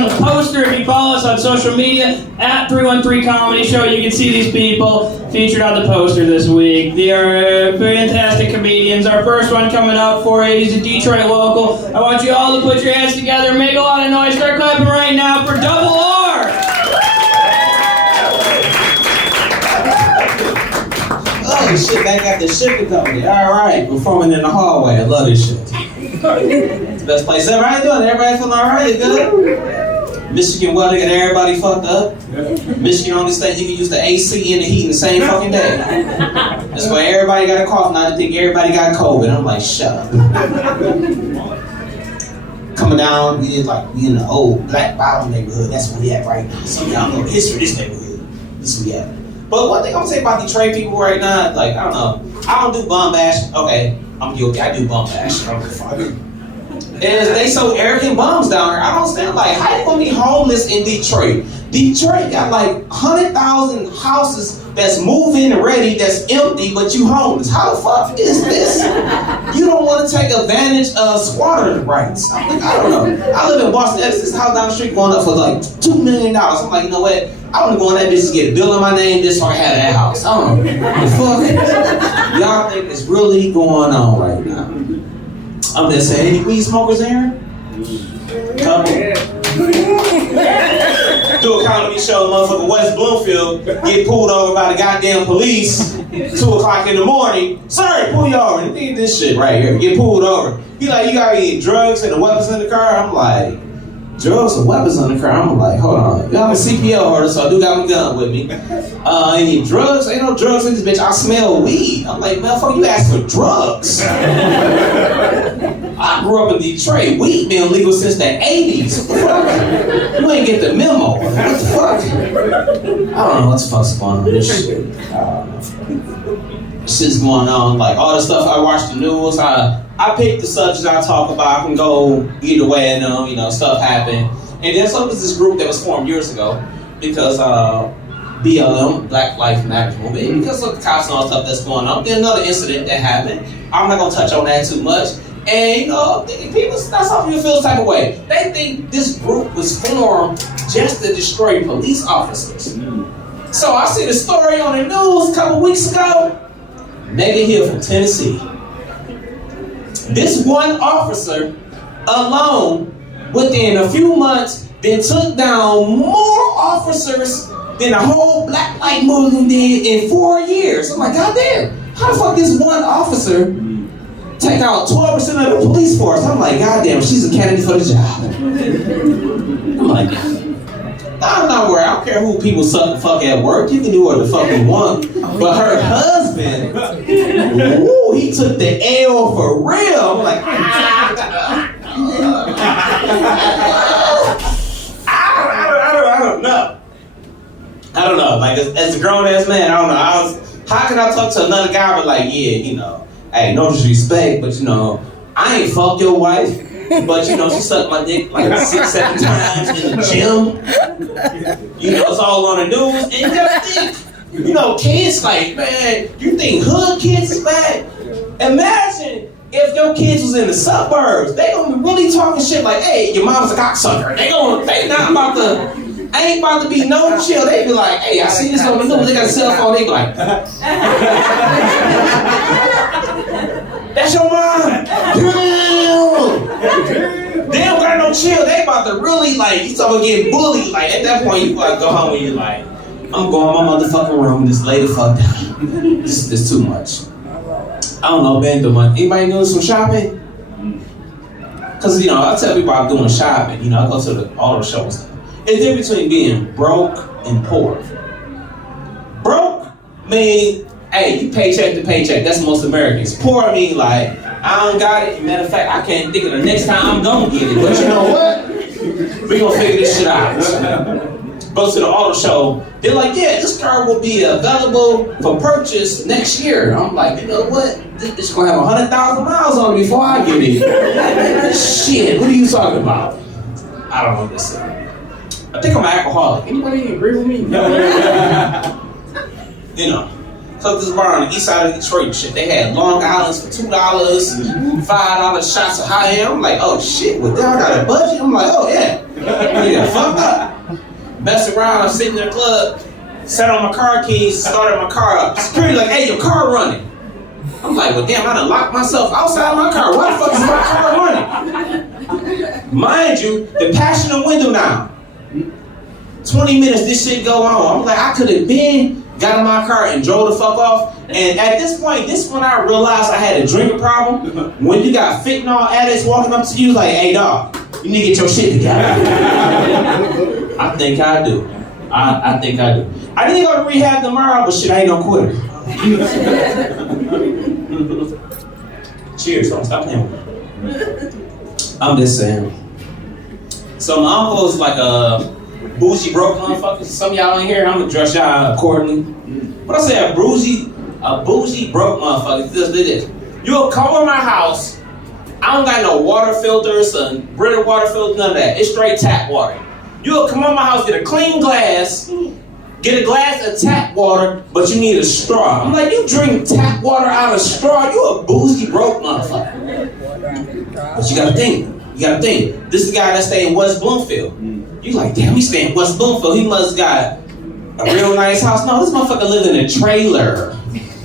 on the poster. If you follow us on social media, at 313 Comedy Show, you can see these people featured on the poster this week. They are fantastic comedians. Our first one coming up for you, he's a Detroit local. I want you all to put your hands together, make a lot of noise, start clapping right now for Double R! Oh shit, they got the shipping company. Alright, performing in the hallway. I love this shit. It's the best place ever. How you doing? Everybody feeling alright? Good? Michigan weather got everybody fucked up. Michigan on this state, you can use the AC and the heat in the same fucking day. That's why everybody got a cough now. I think everybody got COVID. I'm like, shut up. Coming down, we in the old Black Bottom neighborhood. That's where we at right now. Some of y'all know the history of this neighborhood. This is where we at. But one thing I'm gonna say about Detroit people right now, like, I don't know. I don't do bum bash. Okay, I'm guilty. I do bum bash. I don't give a fuck. Is they so arrogant bums down here. I don't understand, like, how you gonna be homeless in Detroit? Detroit got like 100,000 houses that's move-in ready, that's empty, but you homeless. How the fuck is this? You don't want to take advantage of squatter rights. I'm like, I don't know. I live in Boston. This house down the street going up for like $2 million. I'm like, you know what? I want to go in that bitch and get a bill in my name just so I have that house. I don't know. What the fuck? Y'all think it's really going on right now? I'm just saying, any weed smokers here? Couple. Do a comedy show, motherfucker West Bloomfield, get pulled over by the goddamn police, 2 o'clock in the morning. Sorry, pull you over. You think this shit right here. Get pulled over. He like, you got any drugs and the weapons in the car? I'm like, drugs and weapons in the car? I'm like, hold on. I'm a CPL holder, so I do got my gun with me. Any drugs? Ain't no drugs in this bitch. I smell weed. I'm like, motherfucker, you asked for drugs. I grew up in Detroit. Weed been legal since the 80s. What the fuck? You ain't get the memo. What the fuck? I don't know what the fuck's going on with this shit. Shit's going on. Like, all the stuff I watch the news, I pick the subjects I talk about. I can go either way in them, you know, stuff happen. And then so was this group that was formed years ago because BLM, Black Lives Matter movement, because of the cops and all the stuff that's going on. Then another incident that happened. I'm not gonna touch on that too much. And you know, people, that's how people feel this type of way. They think this group was formed just to destroy police officers. So I see the story on the news a couple weeks ago. Megan Hill from Tennessee. This one officer alone, within a few months, then took down more officers than the whole Black Lives movement did in 4 years. I'm like, goddamn, how the fuck is one officer take out 12% of the police force? I'm like, goddamn, she's a candidate for the job. I'm like, I'm not worried. I don't care who people suck the fuck at work. You can do what the fuck you want. But her husband, ooh, he took the L for real. I'm like, I don't know. I don't know. Like, as a grown-ass man, I don't know. How can I talk to another guy but like, yeah, you know, hey, no disrespect, but you know, I ain't fucked your wife, but you know, she sucked my dick like 6-7 times in the gym. You know, it's all on the news. And you gotta think, you know, kids like, man, you think hood kids is bad? Imagine if your kids was in the suburbs. They gonna be really talking shit like, hey, your mom's a cocksucker. They not about to, ain't about to be no chill. They be like, hey, I see this on the news. They got a cell phone. They be like, that's your mom. They don't got no chill. They about to really, like, you talking about getting bullied. Like, at that point, you gotta go home and you're like, I'm going to my motherfucking room. Just lay the fuck down. This is too much. I don't know, Ben, anybody doing some shopping? Because, you know, I tell people I'm doing shopping. You know, I go to the auto shows. It's different between being broke and poor. Broke mean, hey, you paycheck to paycheck. That's most Americans. Poor mean like, I don't got it. Matter of fact, I can't think of the next time I'm gonna get it. But you know what? We gonna figure this shit out. Go to the auto show. They're like, yeah, this car will be available for purchase next year. I'm like, you know what? This gonna have 100,000 miles on it before I get it. Shit, what are you talking about? I don't understand. I think I'm an alcoholic. Anybody agree with me? No. You know, So this bar on the east side of Detroit and shit. They had Long Island's for $2, $5 shots of high end. I'm like, oh shit, well, I got a budget? I'm like, oh yeah. Yeah, fucked up. Messed around, I'm sitting in the club, sat on my car keys, started my car up. Security like, hey, your car running. I'm like, well damn, I done locked myself outside my car. Why the fuck is my car running? Mind you, the passenger window now. 20 minutes this shit go on. I'm like, I could have been, got in my car and drove the fuck off. And at this point, this when I realized I had a drinking problem. When you got fentanyl addicts walking up to you like, hey dog, you need to get your shit together. I think I do. I think I do. I need to go to rehab tomorrow, but shit, I ain't no quitter. Cheers, don't stop playing with me. I'm just saying. So my uncle is like a bougie broke motherfucker. Some of y'all in here, I'm gonna dress y'all accordingly. But I say a bougie broke motherfucker. This. You'll come to my house. I don't got no water filters, Brita water filter, none of that. It's straight tap water. You'll come on my house, get a clean glass, get a glass of tap water, but you need a straw. I'm like, you drink tap water out of straw? You a bougie broke motherfucker. But you gotta think. This is the guy that stay in West Bloomfield. You like, damn, he stay in West Bloomfield. He must got a real nice house. No, this motherfucker live in a trailer.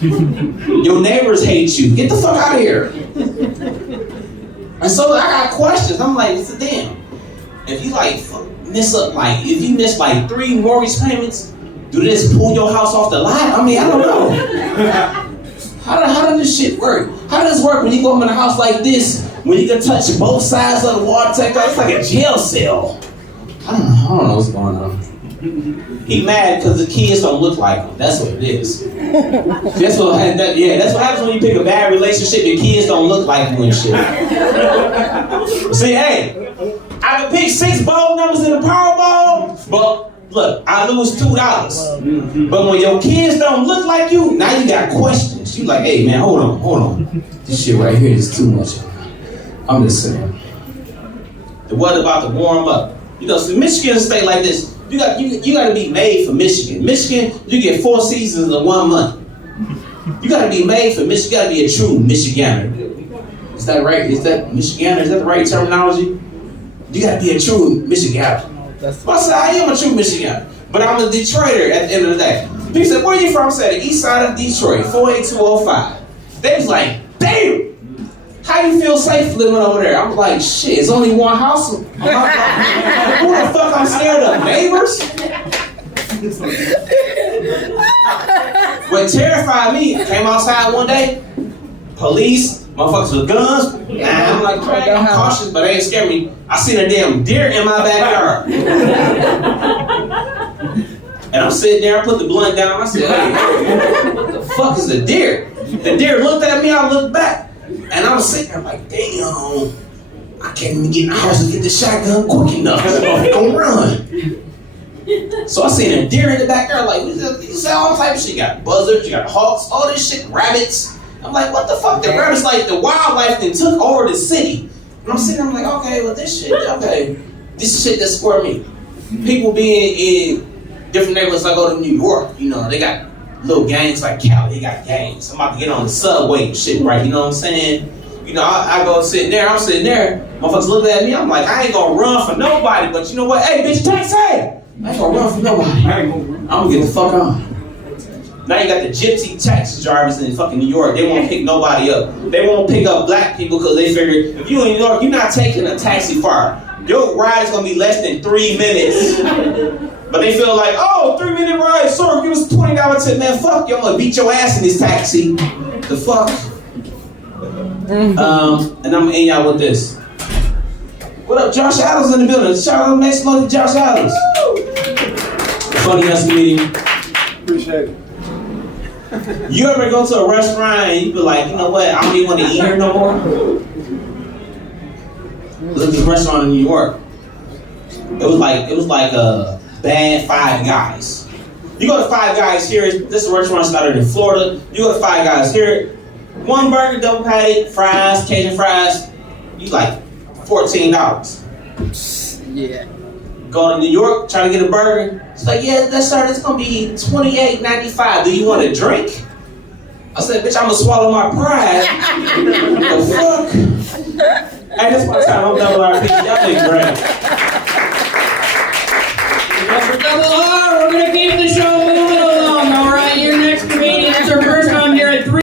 Your neighbors hate you. Get the fuck out of here. And so I got questions. I'm like, damn. If you like if you miss like 3 mortgage payments, do this pull your house off the lot? I mean, I don't know. How does this shit work? How does this work when you go in a house like this, when you can touch both sides of the water tank? It's like a jail cell. I don't know what's going on. He mad because the kids don't look like him. That's what it is. That's what happens when you pick a bad relationship. Your kids don't look like you and shit. See, hey, I can pick 6 bowl numbers in the Powerball, but look, I lose $2. But when your kids don't look like you, now you got questions. You like, hey man, hold on. This shit right here is too much. I'm just saying. The weather about to warm up. You know, so Michigan state like this. You got to be made for Michigan. Michigan, you get 4 seasons in 1 month. You got to be made for Michigan. You got to be a true Michiganer. Is that right? Is that Michiganer? Is that the right terminology? You got to be a true Michiganer. Well, I said, I am a true Michiganer, but I'm a Detroiter at the end of the day. People said, where are you from? I said, the east side of Detroit, 48205. They was like, damn! How you feel safe living over there? I'm like, shit, it's only 1 house. Who the fuck I'm scared of? Neighbors? What terrified me, I came outside one day, police, motherfuckers with guns. I'm like, I'm cautious, but they ain't scared me. I seen a damn deer in my backyard. And I'm sitting there, I put the blunt down, I said, hey, what the fuck is a deer? The deer looked at me, I looked back. And I was sitting there like, damn, I can't even get in the house and get the shotgun quick enough. I'm gonna run. So I seen a deer in the backyard, like, you see all type of shit. You got buzzards, you got hawks, all this shit, rabbits. I'm like, what the fuck? The rabbits, like, the wildlife that took over the city. And I'm sitting there, I'm like, okay, well, this is shit that scared me. People being in different neighborhoods, I go to New York, you know, they got little gangs like Cali, they got gangs. I'm about to get on the subway and shit, right? You know what I'm saying? You know, I go sitting there, I'm sitting there, motherfuckers looking at me, I'm like, I ain't gonna run for nobody, but you know what? Hey, bitch, taxi! I ain't gonna run for nobody. I'm gonna get the fuck on. Now you got the gypsy taxi drivers in fucking New York, they won't pick nobody up. They won't pick up black people because they figure, if you in New York, you're not taking a taxi far. Your ride is gonna be less than 3 minutes. But they feel like, oh, 3-minute ride, sir, give us a $20 tip, man, fuck you, I'm gonna beat your ass in this taxi. The fuck? And I'm gonna end y'all with this. What up, Josh Adams in the building? Shout out, make some love to Josh Adams. Funny ass comedian. Appreciate it. You ever go to a restaurant and you be like, you know what, I don't even want to eat here no more? Look at this restaurant in New York. It was like a bad Five Guys. You go to Five Guys here, this restaurant started in Florida. You go to Five Guys here, 1 burger, double patty, fries, Cajun fries, you like $14. Yeah. Go to New York, try to get a burger. It's like, yeah, that's gonna be $28.95. Do you want a drink? I said, bitch, I'm gonna swallow my pride. What the fuck? Hey, this is my time. I'm double RP. Y'all niggas great.